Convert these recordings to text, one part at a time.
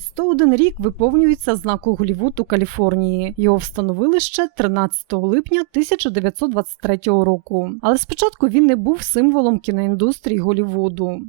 101 рік виповнюється знаку Голівуд у Каліфорнії. Його встановили ще 13 липня 1923 року. Але спочатку він не був символом кіноіндустрії Голівуду.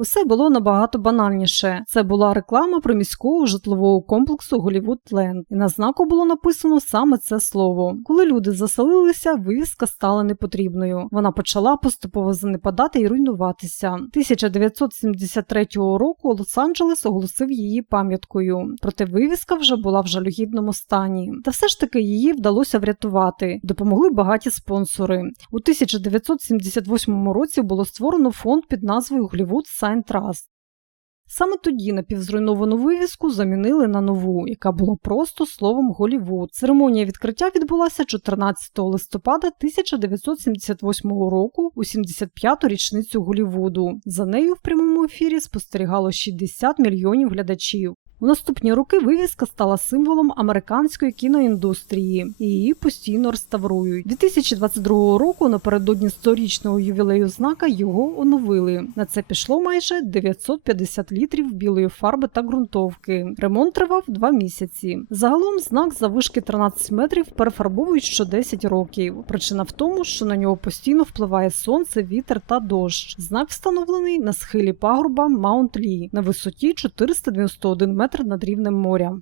Усе було набагато банальніше. Це була реклама про міського житлового комплексу Голівуд-Ленд, і на знаку було написано саме це слово. Коли люди заселилися, вивіска стала непотрібною. Вона почала поступово занепадати і руйнуватися. 1973 року Лос-Анджелес оголосив її пам'яткою. Проте вивіска вже була в жалюгідному стані. Та все ж таки її вдалося врятувати. Допомогли багаті спонсори. У 1978 році було створено фонд під назвою Голівуд Сайн Trust. Саме тоді напівзруйновану вивіску замінили на нову, яка була просто словом Голівуд. Церемонія відкриття відбулася 14 листопада 1978 року у 75-ту річницю Голівуду. За нею в прямому ефірі спостерігало 60 мільйонів глядачів. У наступні роки вивіска стала символом американської кіноіндустрії і її постійно реставрують. 2022 року напередодні 100-річного ювілею знака його оновили. На це пішло майже 950 літрів білої фарби та ґрунтовки. Ремонт тривав два місяці. Загалом знак завишки 13 метрів перефарбовують що 10 років. Причина в тому, що на нього постійно впливає сонце, вітер та дощ. Знак встановлений на схилі пагорба Маунт Лі на висоті 491 над рівнем моря.